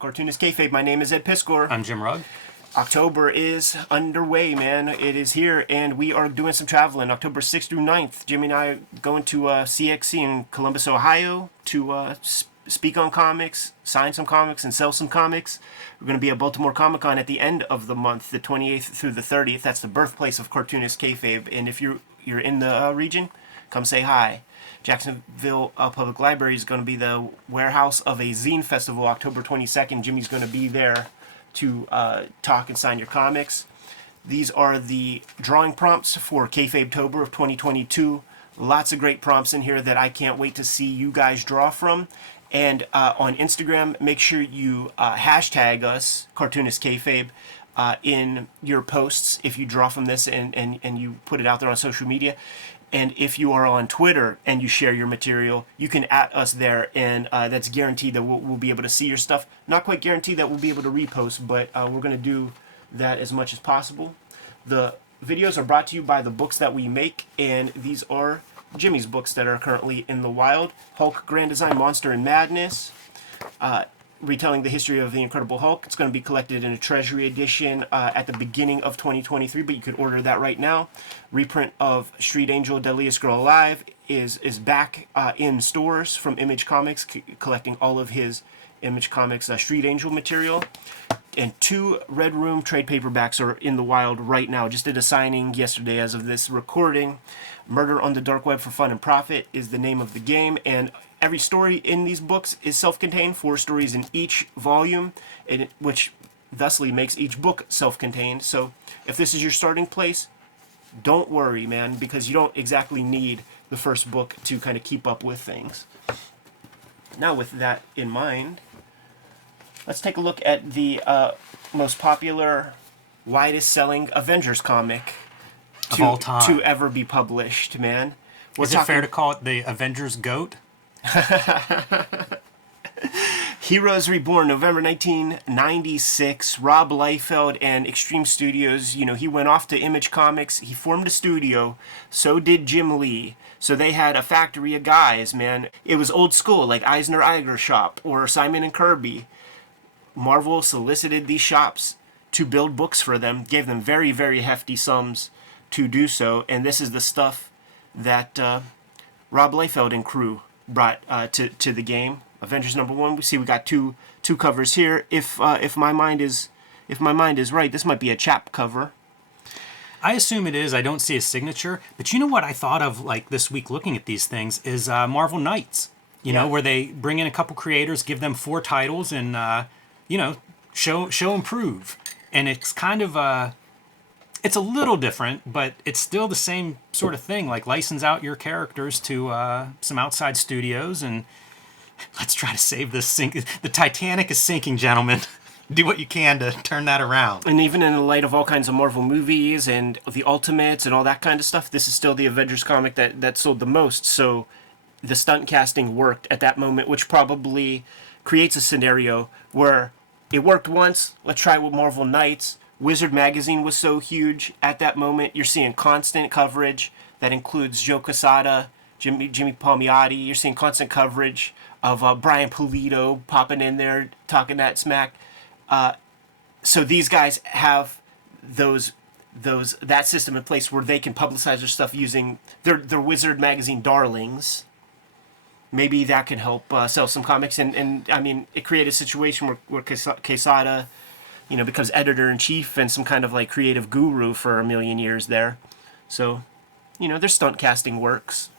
Cartoonist Kayfabe. My name is Ed Piskor. I'm Jim Rugg. October is underway, man. It is here, and we are doing some traveling. October 6th through 9th. Jimmy and I going to CXC in Columbus, Ohio to speak on comics, sign some comics, and sell some comics. We're going to be at Baltimore Comic Con at the end of the month, the 28th through the 30th. That's the birthplace of Cartoonist Kayfabe. And if you're in the region, come say hi. Jacksonville Public Library is going to be the warehouse of a zine festival, October 22nd. Jimmy's going to be there to talk and sign your comics. These are the drawing prompts for Kayfabe-tober of 2022. Lots of great prompts in here that I can't wait to see you guys draw from. And on Instagram, make sure you hashtag us, Cartoonist Kayfabe, in your posts if you draw from this and you put it out there on social media. And if you are on Twitter and you share your material, you can @ us there, and that's guaranteed that we'll be able to see your stuff. Not quite guaranteed that we'll be able to repost, but we're going to do that as much as possible. The videos are brought to you by the books that we make, and these are Jimmy's books that are currently in the wild. Hulk Grand Design Monster and Madness, retelling the history of the Incredible Hulk. It's going to be collected in a Treasury edition at the beginning of 2023, but you could order that right now. Reprint of Street Angel, Deadliest Girl Alive is back in stores from Image Comics, collecting all of his Image Comics Street Angel material. And 2 Red Room trade paperbacks are in the wild right now. Just did a signing yesterday as of this recording. Murder on the Dark Web for Fun and Profit is the name of the game, and every story in these books is self-contained, 4 stories in each volume, which thusly makes each book self-contained. So if this is your starting place, don't worry, man, because you don't exactly need the first book to kind of keep up with things. Now, with that in mind, let's take a look at the most popular, widest-selling Avengers comic of all time to ever be published, man. Is it fair to call it the Avengers GOAT? Heroes Reborn, November 1996. Rob Liefeld and Extreme Studios. You know, he went off to Image Comics. He formed a studio. So did Jim Lee. So they had a factory of guys, man. It was old school, like Eisner Iger Shop or Simon and Kirby. Marvel solicited these shops to build books for them, gave them very, very hefty sums to do so. And this is the stuff that Rob Liefeld and crew brought to the game. Avengers #1. We see we got two covers here. If my mind is right, this might be a chap cover. I assume it is. I don't see a signature, but you know what I thought of like this week looking at these things is Marvel Knights. You know, where they bring in a couple creators, give them 4 titles, and show and prove. And it's kind of it's a little different, but it's still the same sort of thing. Like license out your characters to some outside studios, and let's try to save this sink. The Titanic is sinking, gentlemen. Do what you can to turn that around. And even in the light of all kinds of Marvel movies and the Ultimates and all that kind of stuff, this is still the Avengers comic that sold the most. So the stunt casting worked at that moment, which probably creates a scenario where it worked once. Let's try it with Marvel Knights. Wizard Magazine was so huge at that moment. You're seeing constant coverage that includes Joe Quesada, Jimmy Palmiotti. You're seeing constant coverage of Brian Pulido popping in there, talking that smack. So these guys have that system in place where they can publicize their stuff using their Wizard Magazine darlings. Maybe that can help sell some comics. And I mean, it created a situation where Quesada, becomes editor-in-chief and some kind of like creative guru for a million years there. So, their stunt casting works.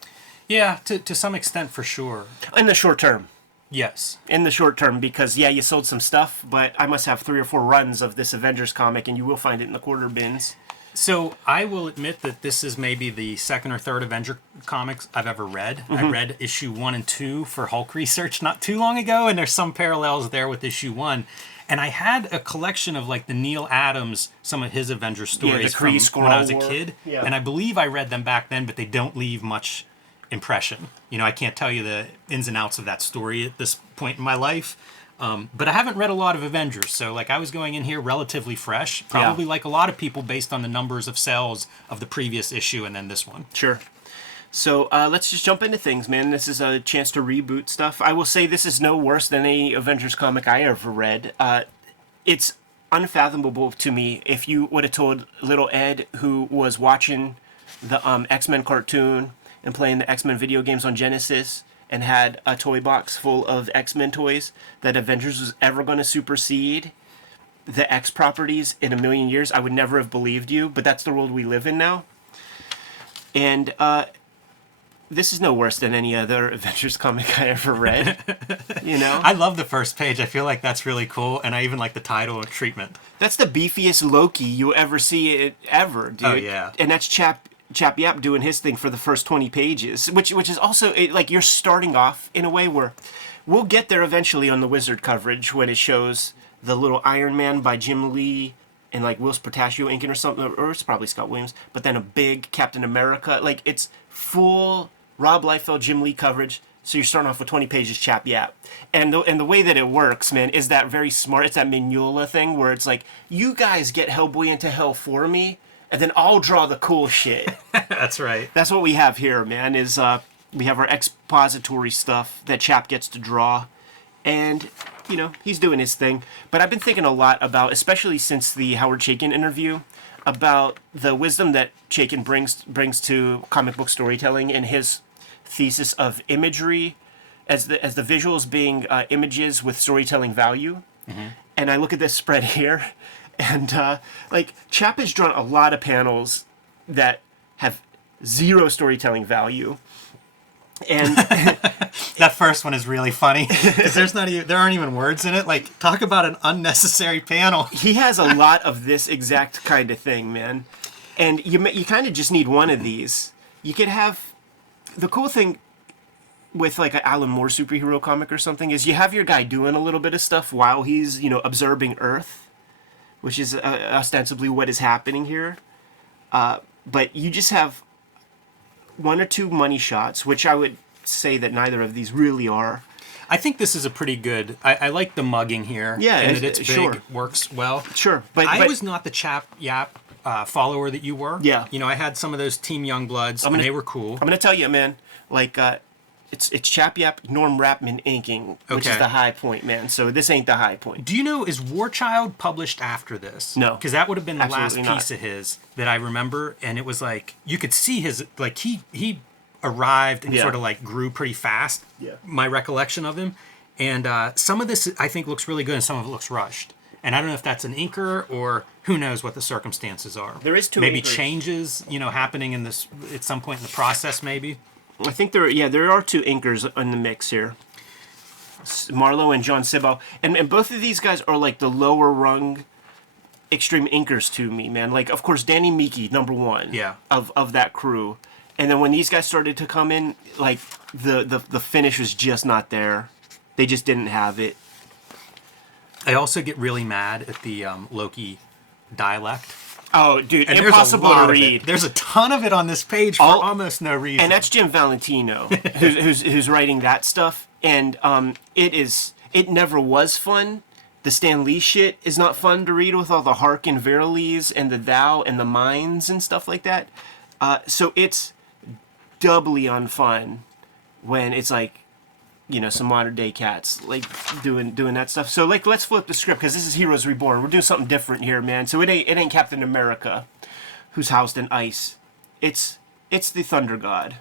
Yeah, to some extent for sure. In the short term. Yes. In the short term, because, you sold some stuff, but I must have 3 or 4 runs of this Avengers comic, and you will find it in the quarter bins. So I will admit that this is maybe the 2nd or 3rd Avenger comics I've ever read. Mm-hmm. I read issue 1 and 2 for Hulk research not too long ago, and there's some parallels there with issue 1. And I had a collection of like the Neil Adams, some of his Avenger stories from when I was a kid. Yeah. And I believe I read them back then, but they don't leave much impression. I can't tell you the ins and outs of that story at this point in my life. But I haven't read a lot of Avengers, so like I was going in here relatively fresh, probably like a lot of people based on the numbers of sales of the previous issue and then this one. Sure. So let's just jump into things, man. This is a chance to reboot stuff. I will say this is no worse than any Avengers comic I ever read. It's unfathomable to me if you would have told little Ed, who was watching the X-Men cartoon and playing the X-Men video games on Genesis and had a toy box full of X-Men toys, that Avengers was ever going to supersede the X properties in a million years. I would never have believed you, but that's the world we live in now. And this is no worse than any other Avengers comic I ever read. You know? I love the first page. I feel like that's really cool, and I even like the title and treatment. That's the beefiest Loki you ever see it ever, dude. Oh, yeah. And that's Chap Yap doing his thing for the first 20 pages, which is also, like, you're starting off in a way where we'll get there eventually on the Wizard coverage when it shows the little Iron Man by Jim Lee and, like, Whilce Portacio inking or something, or it's probably Scott Williams, but then a big Captain America. Like, it's full Rob Liefeld, Jim Lee coverage. So you're starting off with 20 pages Chap Yap. And the way that it works, man, is that very smart. It's that Mignola thing where it's like, you guys get Hellboy into hell for me, and then I'll draw the cool shit. That's right. That's what we have here, man, is we have our expository stuff that Chap gets to draw. And, you know, he's doing his thing. But I've been thinking a lot about, especially since the Howard Chaykin interview, about the wisdom that Chaykin brings to comic book storytelling and his thesis of imagery as the visuals being images with storytelling value. Mm-hmm. And I look at this spread here, and like, Chap has drawn a lot of panels that have zero storytelling value. And that first one is really funny because there aren't even words in it. Like, talk about an unnecessary panel. He has a lot of this exact kind of thing, man. And you kind of just need one of these. You could have the cool thing with, like, an Alan Moore superhero comic or something is you have your guy doing a little bit of stuff while he's, you know, observing Earth, which is ostensibly what is happening here. But you just have one or two money shots, which I would say that neither of these really are. I think this is a pretty good. I like the mugging here. Yeah, and that it's big, sure. Works well. Sure, but I was not the Chap Yap follower that you were. Yeah, you know, I had some of those Team Youngbloods, and they were cool. I'm gonna tell you, man. Like, it's Chap Yap, Norm Rapman inking, which is the high point, man. So this ain't the high point. Do you know, is War Child published after this? No, because that would have been the absolutely last piece of his that I remember, and it was like you could see his, like, he arrived and sort of like grew pretty fast. Yeah, my recollection of him, and some of this I think looks really good, and some of it looks rushed. And I don't know if that's an inker or who knows what the circumstances are. There is two maybe inkers. Changes, you know, happening in this at some point in the process, maybe. I think there are two inkers in the mix here. Marlowe and John Sibbo. And both of these guys are like the lower rung extreme inkers to me, man. Like, of course, Danny Meeke, number one of that crew. And then when these guys started to come in, like, the finish was just not there. They just didn't have it. I also get really mad at the Loki dialect. Oh, dude, and impossible to read. There's a ton of it on this page for almost no reason. And that's Jim Valentino, who's writing that stuff. And it never was fun. The Stan Lee shit is not fun to read with all the hark and verilies and the thou and the minds and stuff like that. So it's doubly unfun when it's like, you know, some modern day cats like doing that stuff. So, like, let's flip the script because this is Heroes Reborn. We're doing something different here, man. So it ain't Captain America who's housed in ice. It's the Thunder God.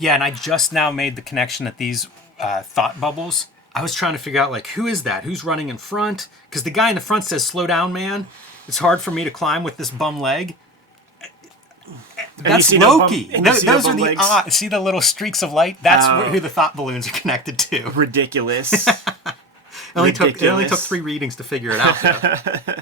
Yeah, and I just now made the connection that these thought bubbles. I was trying to figure out, like, who is that? Who's running in front? Because the guy in the front says, "Slow down, man. It's hard for me to climb with this bum leg." That's Loki. Those are the see the little streaks of light. That's who the thought balloons are connected to. Ridiculous. It only took 3 readings to figure it out, though.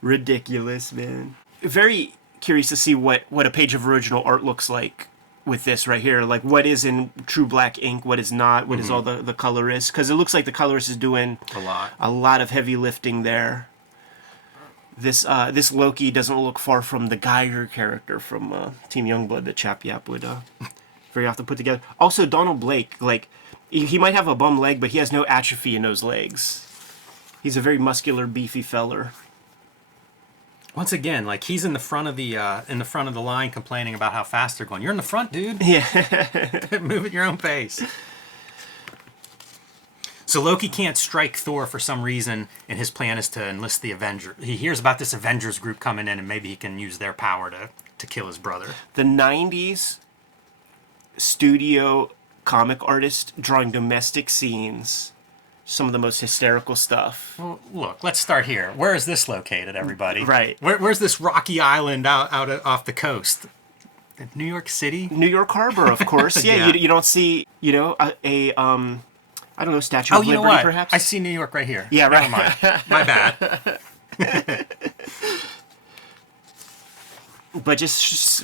Ridiculous, man. Very curious to see what a page of original art looks like with this right here. Like, what is in true black ink, what is not, what is all the colorist. Because it looks like the colorist is doing a lot of heavy lifting there. This Loki doesn't look far from the Geiger character from Team Youngblood that Chap Yap would very often put together. Also, Donald Blake, like, he might have a bum leg, but he has no atrophy in those legs. He's a very muscular, beefy feller. Once again, like he's in the front of the line complaining about how fast they're going. You're in the front, dude. Yeah. Move at your own pace. So Loki can't strike Thor for some reason, and his plan is to enlist the Avengers. He hears about this Avengers group coming in, and maybe he can use their power to kill his brother. The 90s studio comic artist drawing domestic scenes. Some of the most hysterical stuff. Well, look, let's start here. Where is this located, everybody? Right. Where's this rocky island out off the coast? New York City? New York Harbor, of course. Yeah, Yeah. You don't see, I don't know, Statue Oh, of you know Liberty, what? perhaps? I see New York right here. Yeah, right. Never mind. My bad. But just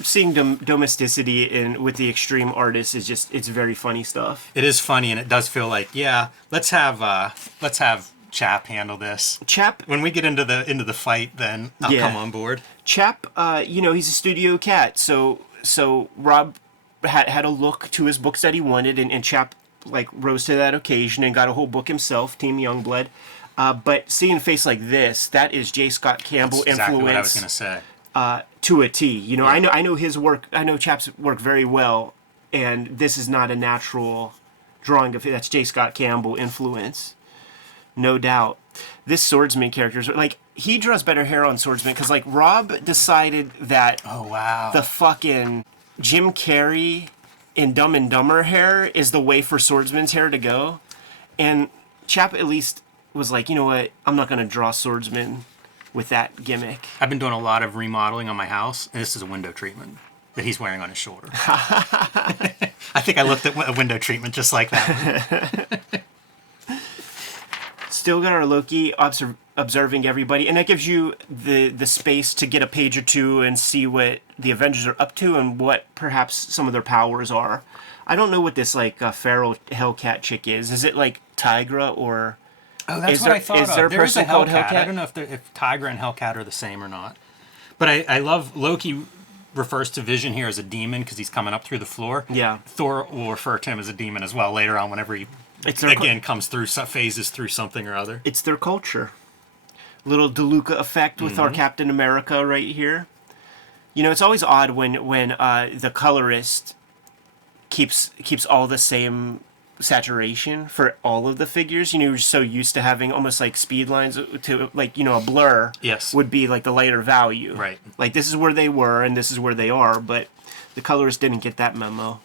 seeing domesticity in with the extreme artists is it's very funny stuff. It is funny, and it does feel like, yeah, let's have Chap handle this. Chap, When we get into the fight, then I'll Yeah. come on board. Chap, he's a studio cat, so Rob had a look to his books that he wanted, and Chap like rose to that occasion and got a whole book himself, Team Youngblood. But seeing a face like this, that is J. Scott Campbell That's exactly what I was influence gonna say. To a T. I know his work. I know Chap's work very well, and this is not a natural drawing of it. That's J. Scott Campbell influence, no doubt. This swordsman character is like he draws better hair on swordsman because like Rob decided that Oh wow. the fucking Jim Carrey in Dumb and Dumber hair is the way for swordsman's hair to go, and Chap at least was like, you know what, I'm not gonna draw swordsman with that gimmick. I've been doing a lot of remodeling on my house, and this is a window treatment that he's wearing on his shoulder. I think I looked at a window treatment just like that. Still got our Loki observing everybody, and that gives you the space to get a page or two and see what the Avengers are up to and what perhaps some of their powers are. I don't know what this like feral Hellcat chick is. Is it like Tigra or? Oh, that's Is what there- I thought is of. there a There is a person called Hellcat. Hellcat? I don't know if Tigra and Hellcat are the same or not. But I love Loki refers to Vision here as a demon because he's coming up through the floor. Yeah. Thor will refer to him as a demon as well later on whenever he It's their again comes through phases through something or other. It's their culture. Little DeLuca effect with our Captain America right here. It's always odd when the colorist keeps all the same saturation for all of the figures. You're so used to having almost like speed lines to like a blur. Yes. Would be like the lighter value. Right. Like this is where they were and this is where they are, but the colorist didn't get that memo.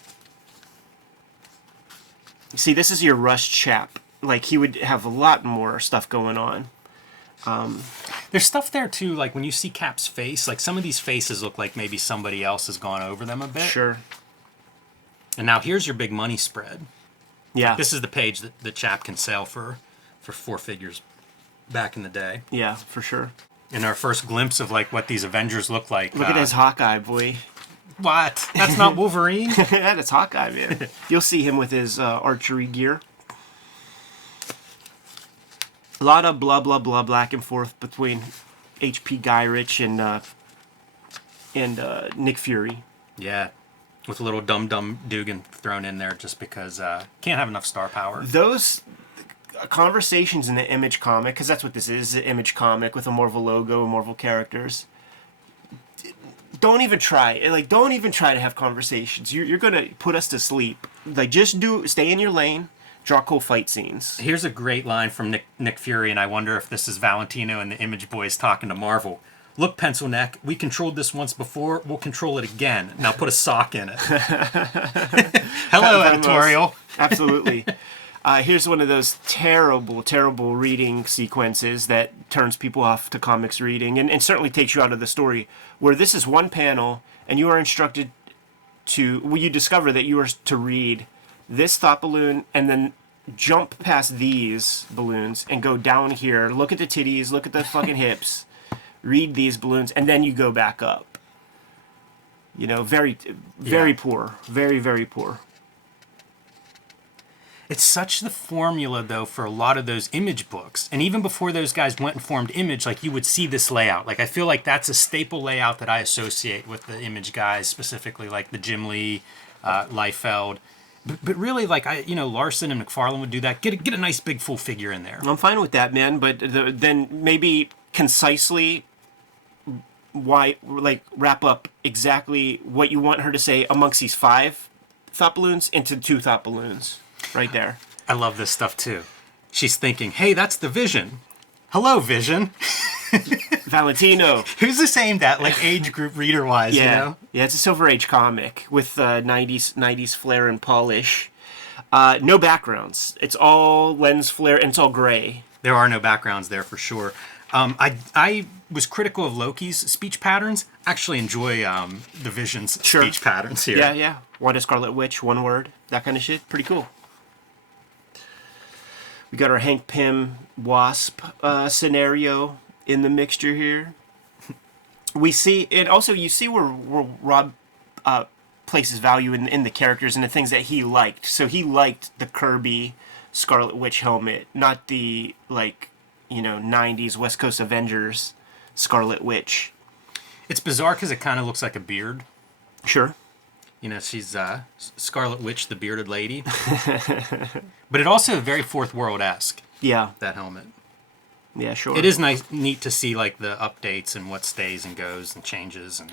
See, this is your Rush Chap. Like he would have a lot more stuff going on. There's stuff there too, like when you see Cap's face, like some of these faces look like maybe somebody else has gone over them a bit. Sure. And now here's your big money spread. Yeah. This is the page that the Chap can sell for 4 figures back in the day. Yeah, for sure. And our first glimpse of like what these Avengers look like. Look at his Hawkeye, boy. What? That's not Wolverine? That is Hawkeye, man. You'll see him with his archery gear. A lot of blah, blah, blah, back and forth between H.P. Gyrich and Nick Fury. Yeah. With a little Dum Dugan thrown in there just because can't have enough star power. Those conversations in the Image comic, because that's what this is, an Image comic with a Marvel logo and Marvel characters. Don't even try. Like, don't even try to have conversations. You're going to put us to sleep. Like, just stay in your lane, draw cool fight scenes. Here's a great line from Nick Fury, and I wonder if this is Valentino and the Image Boys talking to Marvel. Look, Pencil Neck, we controlled this once before. We'll control it again. Now put a sock in it. Hello, editorial. Absolutely. Here's one of those terrible, terrible reading sequences that turns people off to comics reading and certainly takes you out of the story, where this is one panel and you are instructed you discover that you are to read this thought balloon and then jump past these balloons and go down here, look at the titties, look at the fucking hips, read these balloons, and then you go back up. Very, very poor. Very, very poor. It's such the formula, though, for a lot of those Image books. And even before those guys went and formed Image, like, you would see this layout. Like, I feel like that's a staple layout that I associate with the Image guys, specifically, like, the Jim Lee, Liefeld. But really, like, Larson and McFarlane would do that. Get a nice big full figure in there. I'm fine with that, man, but then maybe concisely wrap up exactly what you want her to say amongst these 5 thought balloons into 2 thought balloons right there. I love this stuff too. She's thinking, hey, that's the Vision. Hello, Vision. Valentino. Who's this aimed at, like age group reader wise, Yeah. you know? Yeah, it's a Silver Age comic with 90s flair and polish. No backgrounds. It's all lens flare and it's all gray. There are no backgrounds there for sure. I was critical of Loki's speech patterns. I actually enjoy the Vision's speech patterns here. Yeah. One is Scarlet Witch, one word, that kind of shit. Pretty cool. We got our Hank Pym Wasp scenario in the mixture here. We see, and also you see where Rob places value in the characters and the things that he liked. So he liked the Kirby Scarlet Witch helmet, not the 90s West Coast Avengers Scarlet Witch. It's bizarre because it kind of looks like a beard. Sure. You know, she's Scarlet Witch, the bearded lady. But it also very Fourth World-esque. Yeah. That helmet. Yeah, sure. It is neat to see like the updates and what stays and goes and changes. And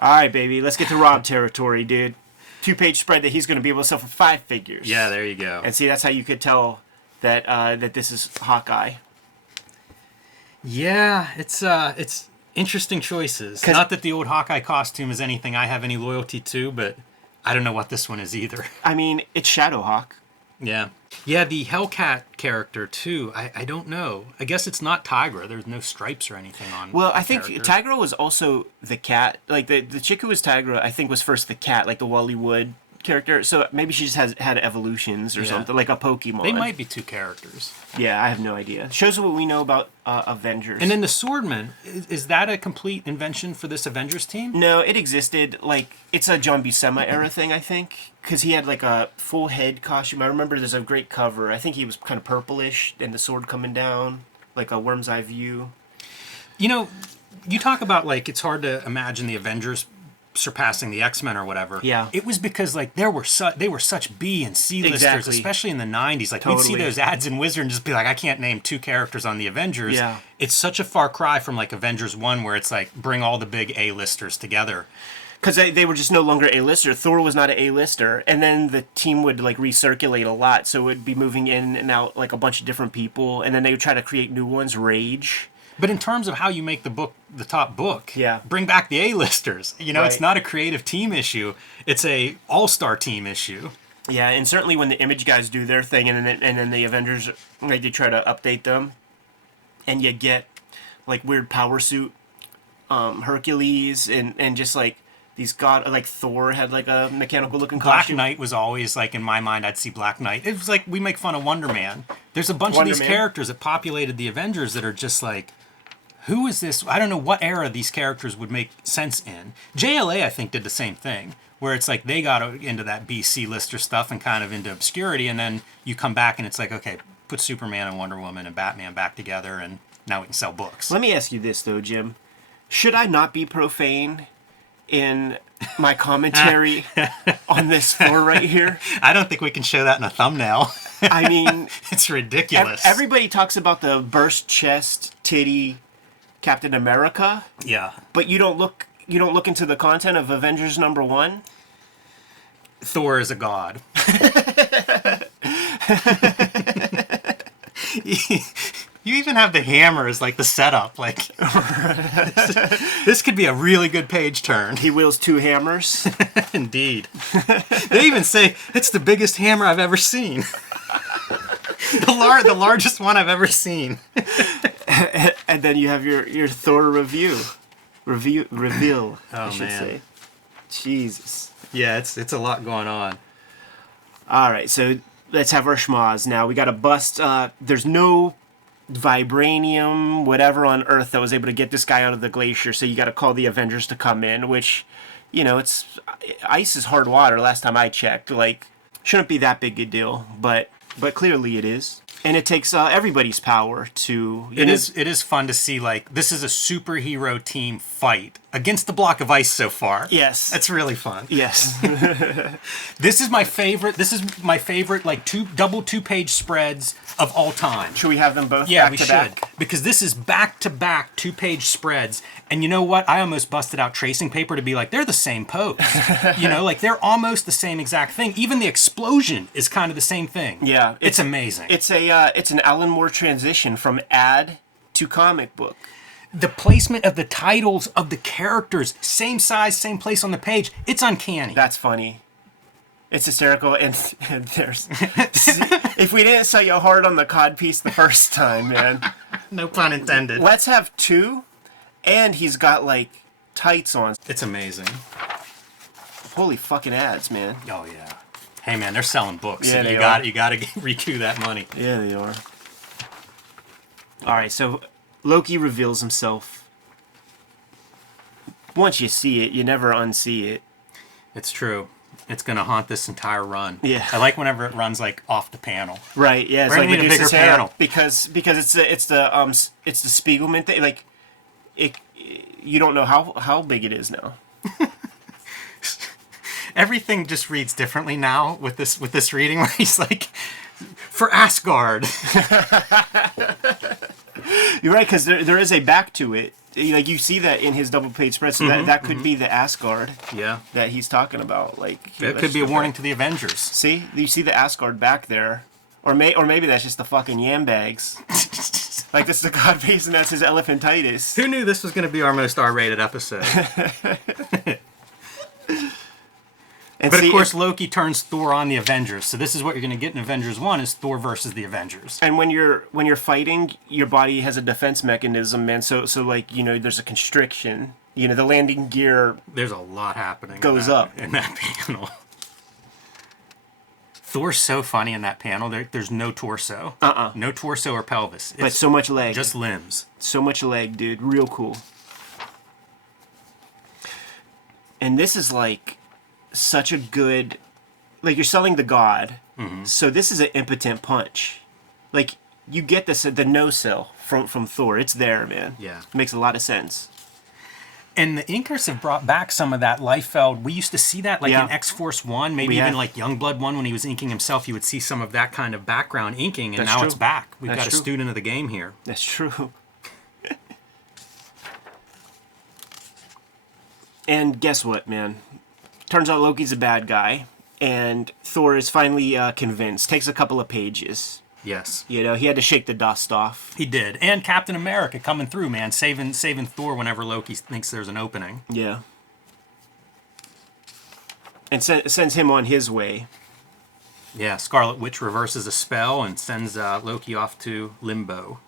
all right, baby, let's get to Rob territory, dude. 2-page spread that he's going to be able to sell for 5 figures. Yeah, there you go. And see, that's how you could tell that that this is Hawkeye. Yeah, it's interesting choices. Not that the old Hawkeye costume is anything I have any loyalty to, but I don't know what this one is either. I mean, it's Shadowhawk. Yeah. Yeah, the Hellcat character, too. I don't know. I guess it's not Tigra. There's no stripes or anything on Well, the I think character. Tigra was also the cat. Like, the chick who was Tigra, I think, was first the cat, like the Wally Wood character. So maybe she just had evolutions or something, like a Pokemon. They might be 2 characters. Yeah, I have no idea. Shows what we know about Avengers. And then the Swordman, is that a complete invention for this Avengers team? No, it existed, it's a John Buscema era thing, I think. Because he had, a full head costume. I remember there's a great cover. I think he was kind of purplish, and the sword coming down, like a worm's eye view. You know, you talk about, it's hard to imagine the Avengers surpassing the X-Men or whatever. Yeah. It was because, they were such B and C listers, Exactly. especially in the 90s. We'd see Totally. those ads in Wizard and just be like, I can't name 2 characters on the Avengers. Yeah. It's such a far cry from, Avengers 1, where it's bring all the big A-listers together. Because they were just no longer A-lister. Thor was not an A-lister. And then the team would, recirculate a lot. So it would be moving in and out, a bunch of different people. And then they would try to create new ones. Rage. But in terms of how you make the book the top book, Yeah. bring back the A-listers. You know, Right. It's not a creative team issue. It's a all-star team issue. Yeah, and certainly when the Image guys do their thing and then the Avengers, they try to update them. And you get, weird power suit Hercules and just, these Thor had a mechanical looking Black costume. Knight was always in my mind, I'd see Black Knight. It was we make fun of Wonder Man. There's a bunch Wonder of these Man. characters that populated the Avengers that are just who is this? I don't know what era these characters would make sense in. JLA, I think, did the same thing, where it's they got into that BC lister stuff and kind of into obscurity, and then you come back and it's okay, put Superman and Wonder Woman and Batman back together, and now we can sell books. Let me ask you this, though, Jim. Should I not be profane in my commentary on this floor right here? I don't think we can show that in a thumbnail. I mean, It's ridiculous. everybody talks about the burst chest, titty Captain America, Yeah. but you don't look into the content of Avengers #1. Thor is a god. You even have the hammer as the setup. This could be a really good page turn. He wields 2 hammers. Indeed. They even say it's the biggest hammer I've ever seen. The largest one I've ever seen. And then you have your Thor reveal. I should man. say. Jesus. Yeah, it's a lot going on. All right, so let's have our schmoz now. We got a bust. There's no vibranium, whatever on Earth that was able to get this guy out of the glacier. So you got to call the Avengers to come in, which, it's ice is hard water. Last time I checked, shouldn't be that big a deal, but clearly it is. And it takes everybody's power to. It is fun to see this is a superhero team fight against the block of ice so far. Yes. That's really fun. Yes. This is my favorite. This is my favorite, like double 2-page spreads of all time. Should we have them both Yeah, back we to should. back? Because this is back-to-back 2-page spreads. And you know what? I almost busted out tracing paper to be like, they're the same pose. Like they're almost the same exact thing. Even the explosion is kind of the same thing. Yeah. It's amazing. It's an Alan Moore transition from ad to comic book. The placement of the titles of the characters, same size, same place on the page. It's uncanny. That's funny. It's hysterical, and there's... if we didn't sell you hard on the cod piece the first time, man. No pun intended. Let's have 2, and he's got, like, tights on. It's amazing. Holy fucking ads, man. Oh, yeah. Hey, man, they're selling books. Yeah, So they you got to recoup that money. Yeah, they are. All right, so Loki reveals himself. Once you see it, you never unsee it. It's true. It's going to haunt this entire run. Yeah. I like whenever it runs, like, off the panel. Right, yeah. It's We're like gonna need a reduces bigger hair panel. because it's the Spiegelman thing. Like, you don't know how big it is now. Everything just reads differently now with this reading, where he's like, for Asgard. You're right, because there is a back to it. Like, you see that in his double page spread, so that could be the Asgard Yeah. that he's talking about. Like, It could be a warning to the Avengers. See, you see the Asgard back there, or maybe that's just the fucking yam bags. Like, this is the god base, and that's his elephantitis. Who knew this was going to be our most R-rated episode? And But see, of course, Loki turns Thor on the Avengers. So this is what you're going to get in Avengers 1 is Thor versus the Avengers. and when you're fighting, your body has a defense mechanism, man. So like, there's a constriction. The landing gear. There's a lot happening. Goes up. in that panel. Thor's so funny in that panel. There's no torso. No torso or pelvis. But It's so much leg. just limbs. So much leg, dude. Real cool. And this is like such a good, like, you're selling the god. So this is an impotent punch. Like, you get this the no sell from Thor. It's there, man. Yeah. Makes a lot of sense. And the inkers have brought back some of that Liefeld. We used to see that like Yeah. in X-Force 1, maybe We even have. like Youngblood 1 when he was inking himself. You would see some of that kind of background inking, and That's now true. it's back. We've That's got true. a student of the game here. That's true. And guess what, man? Turns out Loki's a bad guy, and Thor is finally convinced. Takes a couple of pages. Yes. He had to shake the dust off. He did. And Captain America coming through, man, saving Thor whenever Loki thinks there's an opening. Yeah. And sends him on his way. Yeah, Scarlet Witch reverses a spell and sends Loki off to Limbo.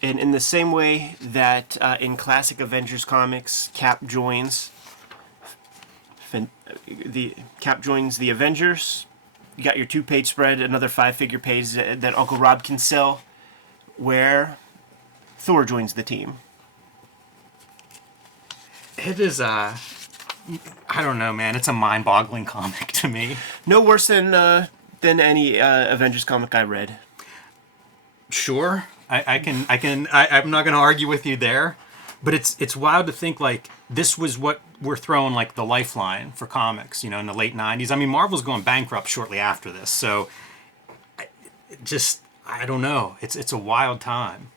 And in the same way that in classic Avengers comics, Cap joins the Avengers. You got your 2-page spread, another 5-figure page that Uncle Rob can sell, where Thor joins the team. It is, I don't know, man. It's a mind-boggling comic to me. No worse than any Avengers comic I read. Sure, I'm not going to argue with you there, but it's wild to think like this was what we're throwing like the lifeline for comics, in the late 90s. I mean, Marvel's going bankrupt shortly after this, so I don't know. It's a wild time.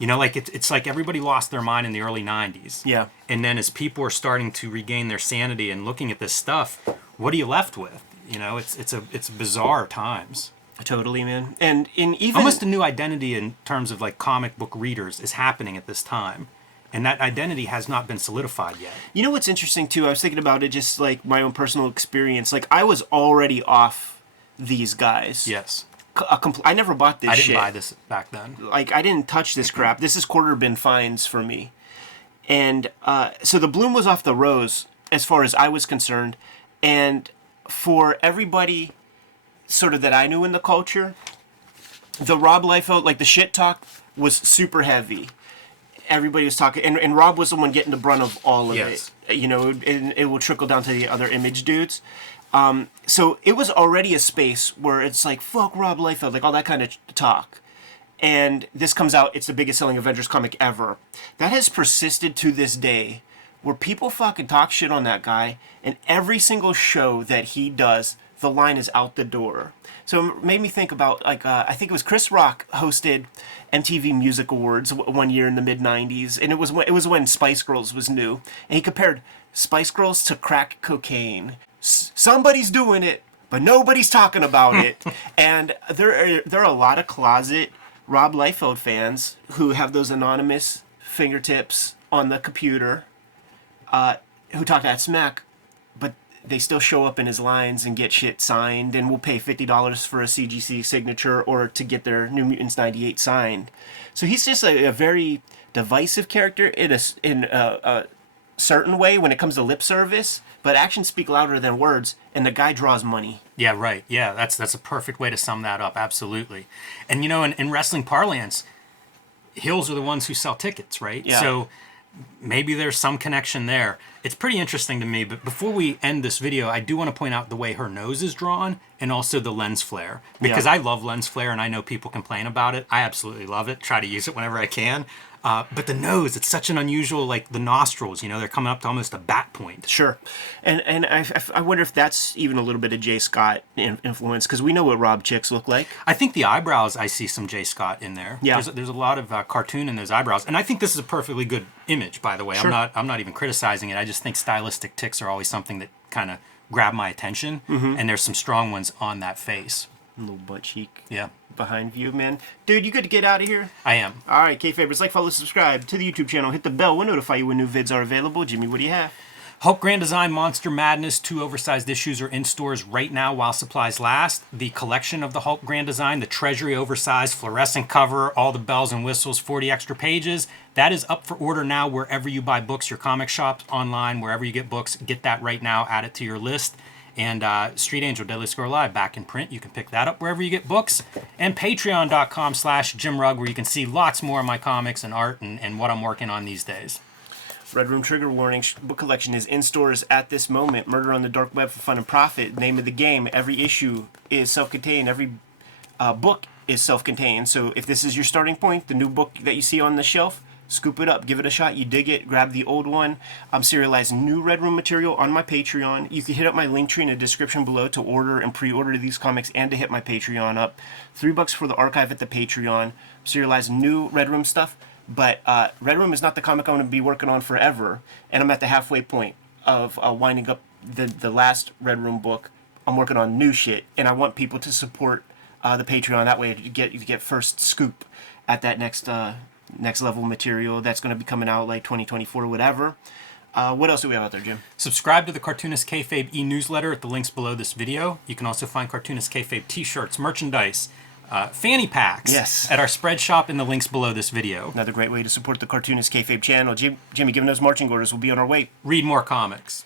Like it's like everybody lost their mind in the early 90s. Yeah. And then as people are starting to regain their sanity and looking at this stuff, what are you left with? It's bizarre times. Totally, man. And in even Almost a new identity in terms of like comic book readers is happening at this time. And that identity has not been solidified yet. You know what's interesting too? I was thinking about it, just like my own personal experience. Like, I was already off these guys. Yes. I never bought this I shit. didn't buy this back then. Like, I didn't touch this crap. This is quarter bin fines for me. And so the bloom was off the rose as far as I was concerned. And for everybody sort of that I knew in the culture, the Rob Liefeld, like, the shit talk was super heavy. Everybody was talking, and Rob was the one getting the brunt of all of Yes. it. And it will trickle down to the other Image dudes. So it was already a space where it's like, fuck Rob Liefeld, like all that kind of talk. and this comes out, it's the biggest selling Avengers comic ever. That has persisted to this day, where people fucking talk shit on that guy, and every single show that he does, the line is out the door. So it made me think about, like, I think it was Chris Rock hosted MTV Music Awards one year in the mid-90s, and it was when Spice Girls was new, and he compared Spice Girls to crack cocaine. Somebody's doing it, but nobody's talking about it. And there are a lot of closet Rob Liefeld fans who have those anonymous fingertips on the computer, who talk that smack, but they still show up in his lines and get shit signed, and will pay $50 for a CGC signature or to get their New Mutants 98 signed. So he's just a very divisive character in a certain way when it comes to lip service, but actions speak louder than words, and the guy draws money. Yeah, right. Yeah, that's a perfect way to sum that up. Absolutely. And, in wrestling parlance, heels are the ones who sell tickets, right? Yeah. So maybe there's some connection there. It's pretty interesting to me, but before we end this video, I do want to point out the way her nose is drawn and also the lens flare. Because I love lens flare, and I know people complain about it. I absolutely love it. Try to use it whenever I can. But the nose, it's such an unusual, like the nostrils, they're coming up to almost a bat point. Sure. And I wonder if that's even a little bit of Jay Scott influence, because we know what Rob chicks look like. I think the eyebrows, I see some Jay Scott in there. Yeah. There's a lot of cartoon in those eyebrows. And I think this is a perfectly good image, by the way. Sure. I'm not even criticizing it. I just think stylistic ticks are always something that kind of grab my attention. Mm-hmm. And there's some strong ones on that face. A little butt cheek. Yeah. Behind view, man. Dude, you good to get out of here? I am. All right, Kayfabers, like, follow, subscribe to the YouTube channel. Hit the bell. We'll notify you when new vids are available. Jimmy, what do you have? Hulk Grand Design Monster Madness 2 oversized issues are in stores right now while supplies last. The collection of the Hulk Grand Design, the Treasury oversized fluorescent cover, all the bells and whistles, 40 extra pages, that is up for order now wherever you buy books, your comic shops, online, wherever you get books. Get that right now. Add it to your list. And Street Angel Deadly Score Live back in print. You can pick that up wherever you get books. And patreon.com/JimRugg, where you can see lots more of my comics and art and what I'm working on these days. Red Room Trigger Warning book collection is in stores at this moment. Murder on the Dark Web for Fun and Profit. Name of the game. Every issue is self-contained. Every book is self-contained. So if this is your starting point, the new book that you see on the shelf, scoop it up, give it a shot, you dig it, grab the old one. I'm serializing new Red Room material on my Patreon. You can hit up my link tree in the description below to order and pre-order these comics and to hit my Patreon up. $3 for the archive at the Patreon. I'm serializing new Red Room stuff, but Red Room is not the comic I'm going to be working on forever, and I'm at the halfway point of winding up the last Red Room book. I'm working on new shit, and I want people to support the Patreon. That way you get first scoop at that next level material that's going to be coming out like 2024 or whatever. What else do we have out there, Jim? Subscribe to the Cartoonist Kayfabe e-newsletter at the links below this video. You can also find Cartoonist Kayfabe t-shirts, merchandise, fanny packs at our spread shop in the links below this video. Another great way to support the Cartoonist Kayfabe channel. Jimmy, given those marching orders, we'll be on our way. Read more comics.